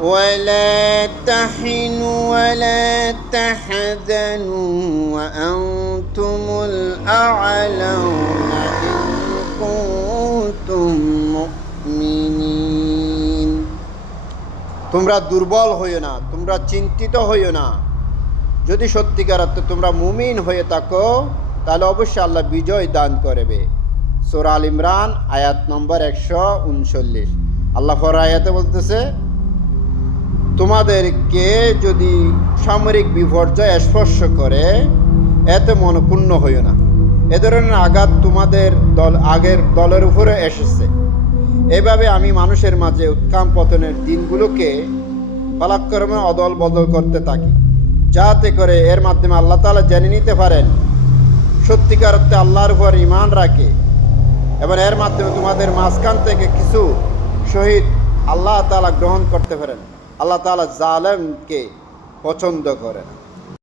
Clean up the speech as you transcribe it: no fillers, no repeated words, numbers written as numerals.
ولا تهنوا ولا تحزنوا وأنتم الأعلون إن كنتم مؤمنين। তোমরা দুর্বল হইও না, তোমরা চিন্তিত হইও না। যদি সত্যিকার অর্থে তোমরা মুমিন হয়ে থাকো তাহলে অবশ্যই আল্লাহ বিজয় দান করবে। সূরা আল ইমরান আয়াত নম্বর 139। আল্লাহ পর আয়াতে বলতেছে, তোমাদেরকে যদি সামরিক বিপর্যয় স্পর্শ করে এতে মনক্ষুণ্ণ হইও না। এ ধরনের আঘাত তোমাদের আগের দলের উপরে এসেছে। এভাবে আমি মানুষের মাঝে উৎকাম পতনের দিনগুলোকে পালাক্রমে অদল বদল করতে থাকি, যাতে করে এর মাধ্যমে আল্লাহ তাআলা জেনে নিতে পারেন সত্যিকার অর্থে আল্লাহর উপর ঈমান রাখে, এবং এর মাধ্যমে তোমাদের মাঝখান থেকে কিছু শহীদ আল্লাহ তাআলা গ্রহণ করতে পারেন। আল্লাহ তাআলা জালেমকে পছন্দ করেন।